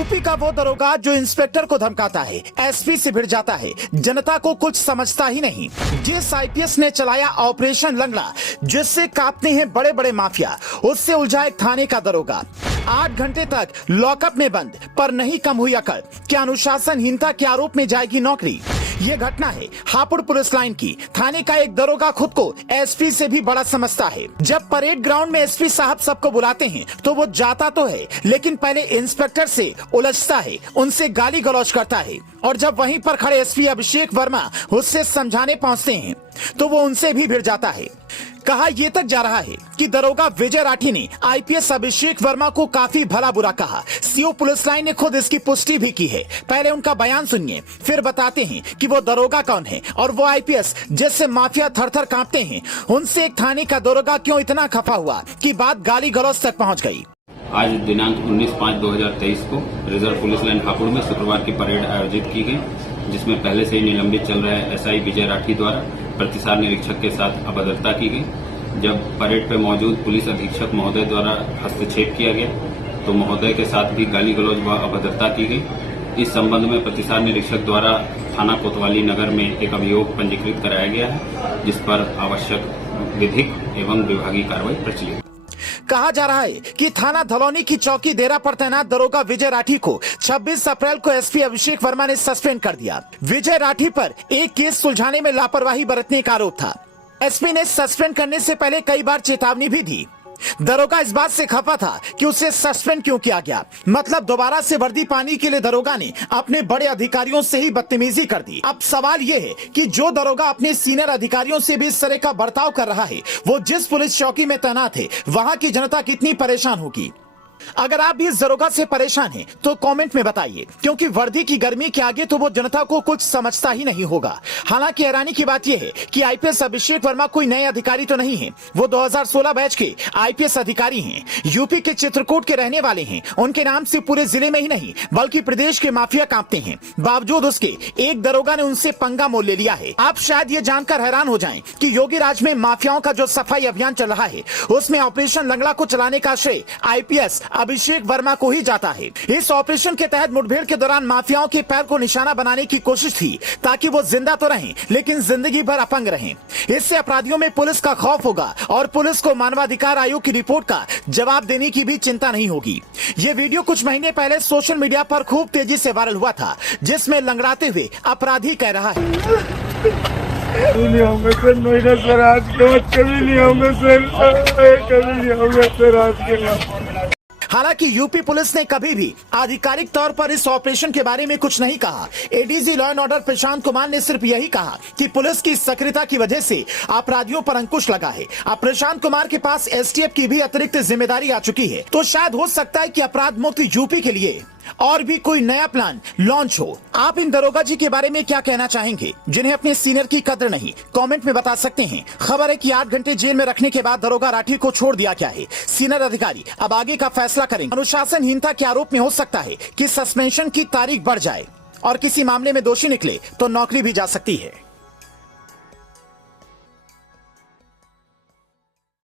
UP का वो दरोगा जो इंस्पेक्टर को धमकाता है, एसपी से भिड़ जाता है, जनता को कुछ समझता ही नहीं। जिस आईपीएस ने चलाया ऑपरेशन लंगड़ा, जिससे कांपते हैं बड़े बड़े माफिया, उससे उलझा एक थाने का दरोगा 8 घंटे तक लॉकअप में बंद, पर नहीं कम हुई अकड़। क्या अनुशासनहीनता के आरोप में जाएगी नौकरी? ये घटना है हापुड़ पुलिस लाइन की। थाने का एक दरोगा खुद को एसपी से भी बड़ा समझता है। जब परेड ग्राउंड में एसपी साहब सबको बुलाते हैं तो वो जाता तो है, लेकिन पहले इंस्पेक्टर से उलझता है, उनसे गाली गलौज करता है, और जब वहीं पर खड़े एसपी अभिषेक वर्मा उससे समझाने पहुंचते हैं तो वो उनसे भी भिड़ जाता है। कहा ये तक जा रहा है कि दरोगा विजय राठी ने आईपीएस अभिषेक वर्मा को काफी भला बुरा कहा। सीओ पुलिस लाइन ने खुद इसकी पुष्टि भी की है। पहले उनका बयान सुनिए, फिर बताते हैं कि वो दरोगा कौन है और वो आईपीएस जिससे माफिया थर-थर कांपते हैं, उनसे एक थाने का दरोगा क्यों इतना खफा हुआ कि बात गाली गलौज तक पहुंच गई। आज दिनांक 19/5/2023 को रिजर्व पुलिस लाइन हापुड़ में शुक्रवार की परेड आयोजित की गई, जिसमें पहले से ही निलंबित चल रहे एसआई विजय राठी द्वारा प्रतिसार निरीक्षक के साथ अभद्रता की गई। जब परेड पर मौजूद पुलिस अधीक्षक महोदय द्वारा हस्तक्षेप किया गया तो महोदय के साथ भी गाली गलौज व अभद्रता की गई। इस संबंध में प्रतिसार निरीक्षक द्वारा थाना कोतवाली नगर में एक अभियोग पंजीकृत कराया गया है, जिस पर आवश्यक विधिक एवं विभागीय कार्रवाई प्रचलित। कहा जा रहा है कि थाना धलौनी की चौकी देरा पर तैनात दरोगा विजय राठी को 26 अप्रैल को एसपी अभिषेक वर्मा ने सस्पेंड कर दिया। विजय राठी पर एक केस सुलझाने में लापरवाही बरतने का आरोप था। एसपी ने सस्पेंड करने से पहले कई बार चेतावनी भी दी। दरोगा इस बात से खफा था कि उसे सस्पेंड क्यों किया गया, मतलब दोबारा से वर्दी पाने के लिए दरोगा ने अपने बड़े अधिकारियों से ही बदतमीजी कर दी। अब सवाल यह है कि जो दरोगा अपने सीनियर अधिकारियों से भी इस तरह का बर्ताव कर रहा है, वो जिस पुलिस चौकी में तैनात है, वहां की जनता कितनी परेशान होगी। अगर आप भी इस दरोगा से परेशान हैं तो कमेंट में बताइए, क्योंकि वर्दी की गर्मी के आगे तो वो जनता को कुछ समझता ही नहीं होगा। हालांकि हैरानी की बात यह है कि आईपीएस अभिषेक वर्मा कोई नए अधिकारी तो नहीं है, वो 2016 बैच के आईपीएस अधिकारी हैं। यूपी के चित्रकूट के रहने वाले हैं। उनके नाम से पूरे जिले में ही नहीं बल्कि प्रदेश के माफिया कांपते हैं। बावजूद उसके एक दरोगा ने उनसे पंगा मोल ले लिया है। आप शायद ये जानकर हैरान हो जाएं कि योगी राज में माफियाओं का जो सफाई अभियान चल रहा है, उसमें ऑपरेशन लंगड़ा को चलाने का श्रेय आईपीएस अभिषेक वर्मा को ही जाता है। इस ऑपरेशन के तहत मुठभेड़ के दौरान माफियाओं के पैर को निशाना बनाने की कोशिश थी, ताकि वो जिंदा तो रहें लेकिन जिंदगी भर अपंग रहें। इससे अपराधियों में पुलिस का खौफ होगा और पुलिस को मानवाधिकार आयोग की रिपोर्ट का जवाब देने की भी चिंता नहीं होगी। ये वीडियो कुछ महीने पहले सोशल मीडिया पर खूब तेजी से वायरल हुआ था, जिसमें लंगड़ाते हुए अपराधी कह रहा है, कभी नहीं होंगे सर, नोएडा सर आज के बाद कभी नहीं होंगे सर, कभी नहीं होंगे सर आज के बाद। हालांकि यूपी पुलिस ने कभी भी आधिकारिक तौर पर इस ऑपरेशन के बारे में कुछ नहीं कहा। ADG law and order Prashant Kumar ने सिर्फ यही कहा कि पुलिस की सक्रियता की वजह से अपराधियों पर अंकुश लगा है। अब प्रशांत कुमार के पास एसटीएफ की भी अतिरिक्त जिम्मेदारी आ चुकी है, तो शायद हो सकता है कि अपराध मुक्त यूपी के लिए और भी कोई नया प्लान लॉन्च हो। आप इन दरोगा जी के बारे में क्या कहना चाहेंगे, जिन्हें अपने सीनियर की कदर नहीं? कमेंट में बता सकते हैं। खबर है कि 8 घंटे जेल में रखने के बाद दरोगा राठी को छोड़ दिया गया है। सीनियर अधिकारी अब आगे का फैसला करेंगे। अनुशासनहीनता के आरोप में हो सकता है कि सस्पेंशन की तारीख बढ़ जाए और किसी मामले में दोषी निकले तो नौकरी भी जा सकती है।